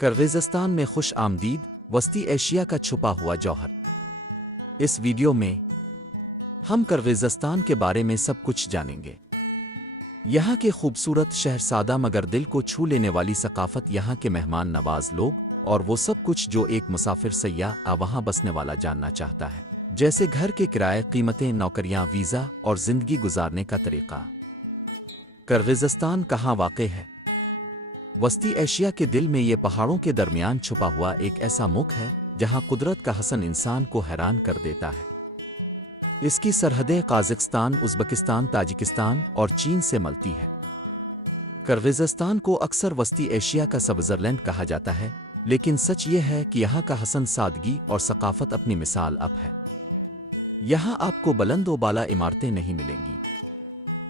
Kyrgyzstan में खुश आमदीद वस्ती एशिया का छुपा हुआ जौहर। इस वीडियो में हम किर्गिज़स्तान के बारे में सब कुछ जानेंगे। यहाँ के खूबसूरत शहर, सादा मगर दिल को छू लेने वाली सकाफत, यहाँ के मेहमान नवाज लोग और वो सब कुछ जो एक मुसाफिर सयाह वहाँ बसने वाला जानना चाहता है, जैसे घर के किराए, कीमतें, नौकरियाँ, वीज़ा और ज़िंदगी गुजारने का तरीक़ा। किर्गिज़स्तान कहाँ वाक़ है? वस्ती एशिया के दिल में ये पहाड़ों के दरमियान छुपा हुआ एक ऐसा मुल्क है जहाँ कुदरत का हसन इंसान को हैरान कर देता है। इसकी सरहदें कज़ाकिस्तान, उज़्बेकिस्तान, ताजिकिस्तान और चीन से मिलती है। किर्गिज़स्तान को अक्सर वस्ती एशिया का स्विट्ज़रलैंड कहा जाता है, लेकिन सच ये है कि यहाँ का हसन, सादगी और सकाफत अपनी मिसाल अब है। यहाँ आपको बुलंद-ओ-बाला इमारतें नहीं मिलेंगी,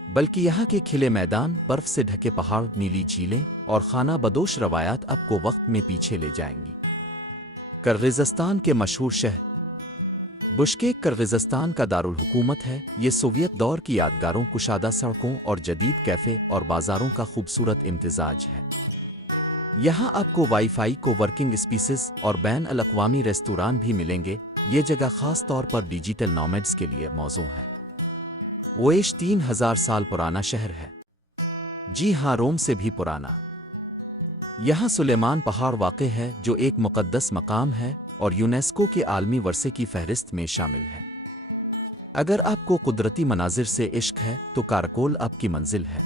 बल्कि यहाँ के खिले मैदान, बर्फ से ढके पहाड़, नीली झीलें और खाना बदोश रवायात आपको वक्त में पीछे ले जाएंगी। किर्गिज़स्तान के मशहूर शहर बिश्केक किर्गिज़स्तान का दारुल हुकूमत है। ये सोवियत दौर की यादगारों, कुशादा सड़कों और जदीद कैफ़े और बाज़ारों का खूबसूरत इम्तिज़ाज है। यहाँ आपको वाईफाई, को वर्किंग स्पेसेस और बैन अल-अक़वामी रेस्तोरां भी मिलेंगे। ये जगह ख़ास तौर पर डिजिटल नोमैड्स के लिए मौजू है। ओएश 3000 साल पुराना शहर है। जी हाँ, रोम से भी पुराना। यहाँ सुलेमान पहाड़ वाक़ है, जो एक मुक़द्दस मकाम है और यूनेस्को के आलमी वर्से की फहरिस्त में शामिल है। अगर आपको कुदरती मनाजिर से इश्क है तो कारकोल आपकी मंजिल है।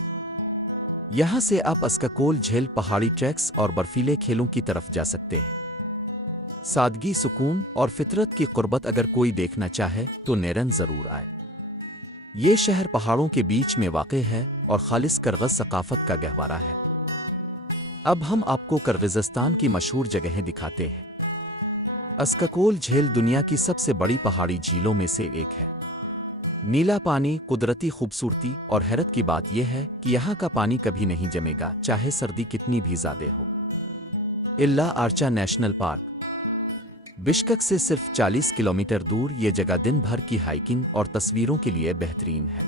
यहाँ से आप अस्काकोल झील, पहाड़ी ट्रैक्स और बर्फीले खेलों की तरफ जा सकते हैं। सादगी, सुकून और फितरत की कुर्बत अगर कोई देखना चाहे तो नेरन ज़रूर आए। ये शहर पहाड़ों के बीच में वाक़ है और खालिस किर्गिज़ सकाफत का गहवारा है। अब हम आपको किर्गिज़स्तान की मशहूर जगहें दिखाते हैं। अस्काकोल झील दुनिया की सबसे बड़ी पहाड़ी झीलों में से एक है। नीला पानी, कुदरती खूबसूरती और हैरत की बात यह है कि यहाँ का पानी कभी नहीं जमेगा, चाहे सर्दी कितनी भी ज़्यादा हो। इल्ला आर्चा नेशनल पार्क बिश्केक से सिर्फ 40 किलोमीटर दूर, ये जगह दिन भर की हाइकिंग और तस्वीरों के लिए बेहतरीन है।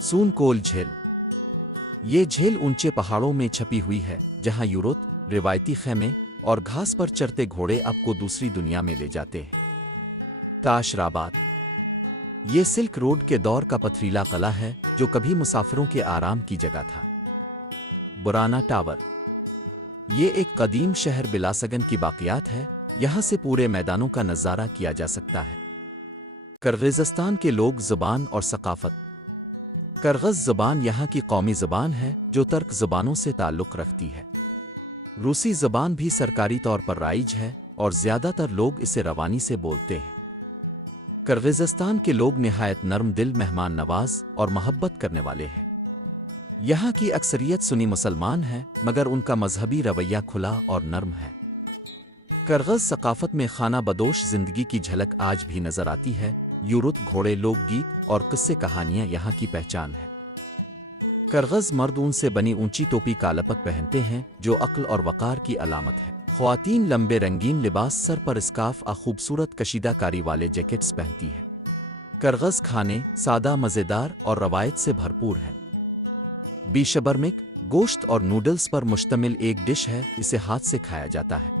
सूनकोल झील, ये झील ऊंचे पहाड़ों में छपी हुई है, जहां यूरोप, रिवायती खेमे और घास पर चरते घोड़े आपको दूसरी दुनिया में ले जाते हैं। ताशराबाद, ये सिल्क रोड के दौर का पथरीला किला है जो कभी मुसाफिरों के आराम की जगह था। बुराना टावर, ये एक कदीम शहर बिलासगन की बाक़ियात है। यहाँ से पूरे मैदानों का नज़ारा किया जा सकता है। किर्गिज़स्तान के लोग, ज़ुबान और सकाफत। किर्गिज़ ज़ुबान यहाँ की कौमी ज़ुबान है जो तर्क ज़ुबानों से ताल्लुक़ रखती है। रूसी ज़ुबान भी सरकारी तौर पर राइज है और ज़्यादातर लोग इसे रवानी से बोलते हैं। किर्गिज़स्तान के लोग निहायत नर्म दिल, मेहमान नवाज और मोहब्बत करने वाले हैं। यहाँ की अक्सरियत सुन्नी मुसलमान है, मगर उनका मजहबी रवैया खुला और नर्म है। किर्गिज़ सकाफत में खाना बदोश ज़िंदगी की झलक आज भी नज़र आती है। यूरोप, घोड़े, लोकगीत और किस्से कहानियाँ यहाँ की पहचान है। किर्गिज़ मर्द ऊन से बनी ऊंची टोपी, कालपक पहनते हैं जो अक्ल और वक़ार की अलामत है। ख़वातीन लंबे रंगीन लिबास, सर पर स्कार्फ़ और खूबसूरत कशीदाकारी वाले जैकेट्स पहनती हैं। किर्गिज़ खाने सादा, मज़ेदार और रवायत से भरपूर हैं। बीशबर्मिक गोश्त और नूडल्स पर मुश्तमिल एक डिश है। इसे हाथ से खाया जाता है।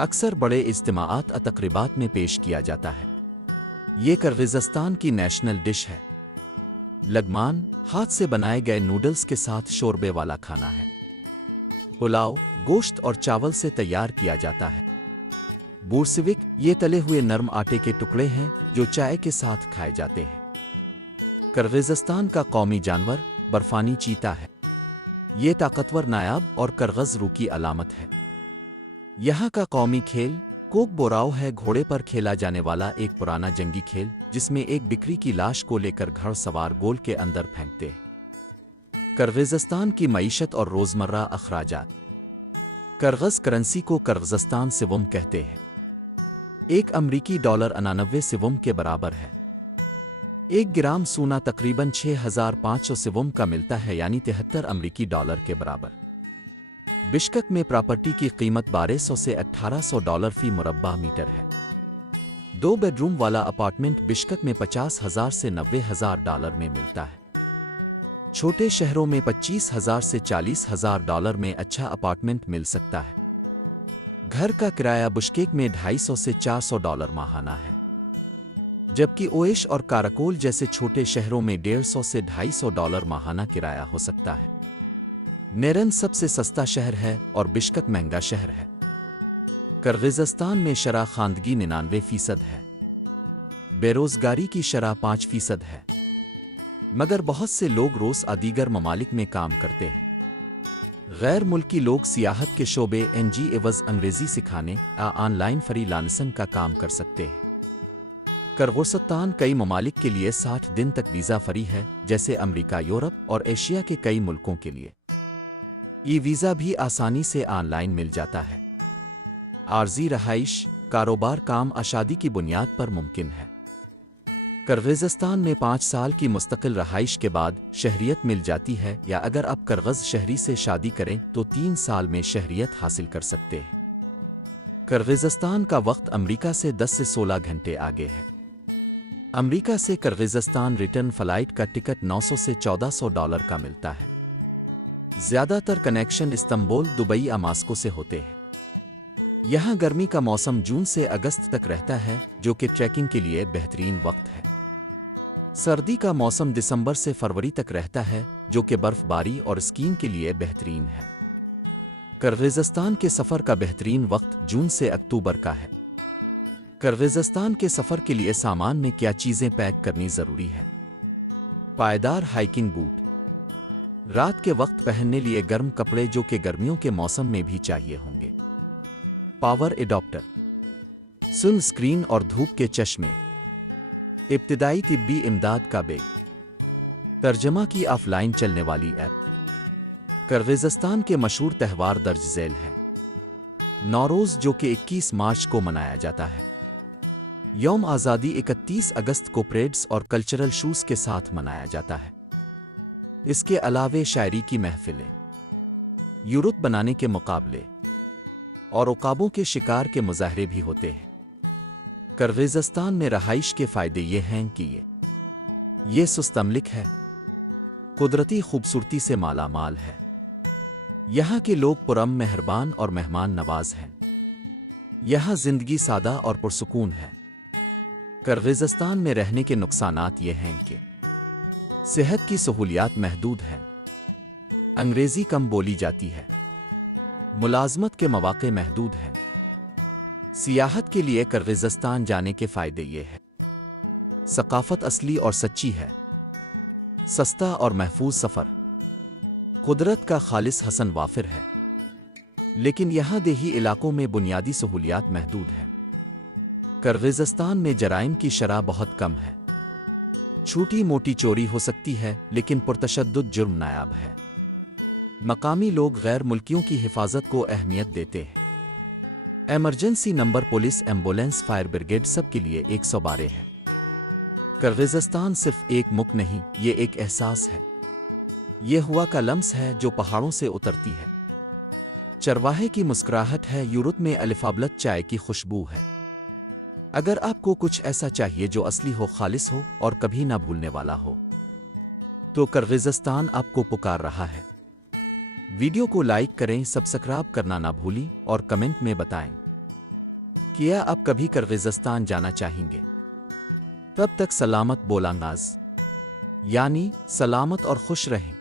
अक्सर बड़े इज्तिमाआत और तक़रीबात में पेश किया जाता है। ये किर्गिज़स्तान की नेशनल डिश है। लगमान, हाथ से बनाए गए नूडल्स के साथ शोरबे वाला खाना है। पुलाव गोश्त और चावल से तैयार किया जाता है। बोर्सिविक, ये तले हुए नरम आटे के टुकड़े हैं जो चाय के साथ खाए जाते हैं। किर्गिज़स्तान का कौमी जानवर बर्फानी चीता है। ये ताकतवर, नायाब और किर्गिज़ रूह की अलामत है। यहाँ का कौमी खेल कोक बोराव है, घोड़े पर खेला जाने वाला एक पुराना जंगी खेल जिसमें एक बिक्री की लाश को लेकर घड़सवार गोल के अंदर फेंकते हैं। किर्गिज़स्तान की मईशत और रोज़मर्रा अखराजात। किर्गिज़ करेंसी को किर्गिज़स्तान सिवुम कहते हैं। एक अमरीकी डॉलर 99 सिवुम के बराबर है। 1 ग्राम सोना तकरीबन 6500 सिवुम का मिलता है, यानी 73 अमरीकी डॉलर के बराबर। बिश्केक में प्रॉपर्टी की कीमत 1200 से 1800 डॉलर फी मुरब्बा मीटर है। 2 बेडरूम वाला अपार्टमेंट बिश्केक में 50,000 से 90,000 डॉलर में मिलता है। छोटे शहरों में 25,000 से 40,000 डॉलर में अच्छा अपार्टमेंट मिल सकता है। घर का किराया बिश्केक में $250 से $400 माहाना है, जबकि ओइश और काराकोल जैसे छोटे शहरों में $150 से $250 माहाना किराया हो सकता है। नेरन सबसे सस्ता शहर है और बिश्केक महंगा शहर है। किर्गिज़स्तान में शरह खानदगी 99% है। बेरोज़गारी की शरह 5% है, मगर बहुत से लोग रोज़ दीगर ममालिक में काम करते हैं। गैर मुल्की लोग सियाहत के शोबे NG एवज़ अंग्रेज़ी सिखाने या ऑनलाइन फ्रीलांसिंग का काम कर सकते हैं। किर्गिज़स्तान कई ममालिक के लिए 60 दिन तक वीज़ा फ्री है, जैसे अमेरिका, यूरोप और एशिया के कई मुल्कों के लिए। ये वीज़ा भी आसानी से ऑनलाइन मिल जाता है। आर्जी रहाइश, कारोबार, काम शादी की बुनियाद पर मुमकिन है। किर्गिज़स्तान में 5 साल की मुस्तकिल रहाइश के बाद शहरियत मिल जाती है, या अगर आप किर्गिज़ शहरी से शादी करें तो 3 साल में शहरियत हासिल कर सकते हैं। किर्गिज़स्तान का वक्त अमेरिका से 10 से 16 घंटे आगे है। अमेरिका से किर्गिज़स्तान रिटर्न फ़्लाइट का टिकट $900 से $1400 का मिलता है। ज़्यादातर कनेक्शन इस्तांबुल, दुबई या मास्को से होते हैं। यहाँ गर्मी का मौसम जून से अगस्त तक रहता है, जो कि ट्रैकिंग के लिए बेहतरीन वक्त है। सर्दी का मौसम दिसंबर से फरवरी तक रहता है, जो कि बर्फबारी और स्कीइंग के लिए बेहतरीन है। किर्गिज़स्तान के सफ़र का बेहतरीन वक्त जून से अक्टूबर का है। किर्गिज़स्तान के सफ़र के लिए सामान में क्या चीज़ें पैक करनी ज़रूरी है? पायदार हाइकिंग बूट, रात के वक्त पहनने लिए गर्म कपड़े जो कि गर्मियों के मौसम में भी चाहिए होंगे। पावर एडॉप्टर, सन स्क्रीन और धूप के चश्मे, इब्तिदाई तिब्बी इमदाद का बैग, तर्जमा की ऑफलाइन चलने वाली ऐप। किर्गिज़स्तान के मशहूर त्यौहार दर्ज झेल हैं। नौरोज़, जो कि 21 मार्च को मनाया जाता है। यौम आज़ादी 31 अगस्त को परेड्स और कल्चरल शूज़ के साथ मनाया जाता है। इसके अलावे शायरी की महफिलें, यूरुत बनाने के मुकाबले और उकाबों के शिकार के मुजाहरे भी होते हैं। किर्गिज़स्तान में रहाइश के फ़ायदे ये हैं कि ये सुस्तमलिक है, कुदरती खूबसूरती से मालामाल है। यहाँ के लोग पुरम, मेहरबान और मेहमान नवाज हैं। यहाँ ज़िंदगी सादा और पुरसुकून है। किर्गिज़स्तान में रहने के नुकसानात ये हैं कि सेहत की सहूलियात महदूद हैं, अंग्रेज़ी कम बोली जाती है, मुलाजमत के मौक़े महदूद हैं। सियाहत के लिए किर्गिज़स्तान जाने के फ़ायदे ये हैं: सक़ाफ़त असली और सच्ची है, सस्ता और महफूज सफ़र, कुदरत का खालिस हसन वाफिर है, लेकिन यहाँ देही इलाकों में बुनियादी सहूलियात महदूद हैं। किर्गिज़स्तान में जराइम की शरह बहुत कम है। छोटी मोटी चोरी हो सकती है, लेकिन पुरतशद्दुद जुर्म नायाब है। मकामी लोग गैर मुल्कियों की हिफाजत को अहमियत देते हैं। Emergency number police, ambulance, fire brigade सब के लिए 112 है। किर्गिज़स्तान सिर्फ एक मुल्क नहीं, ये एक एहसास है। ये हुआ का लम्स है जो पहाड़ों से उतरती है। चरवाहे की मुस्कुराहट है, यूरोप में अलिफाबलत चाय की खुशबू है। अगर आपको कुछ ऐसा चाहिए जो असली हो, खालिस हो और कभी ना भूलने वाला हो, तो किर्गिज़स्तान आपको पुकार रहा है। वीडियो को लाइक करें, सब्सक्राइब करना ना भूलें और कमेंट में बताएं कि क्या आप कभी किर्गिज़स्तान जाना चाहेंगे। तब तक सलामत बोलांगाज, यानी सलामत और खुश रहें।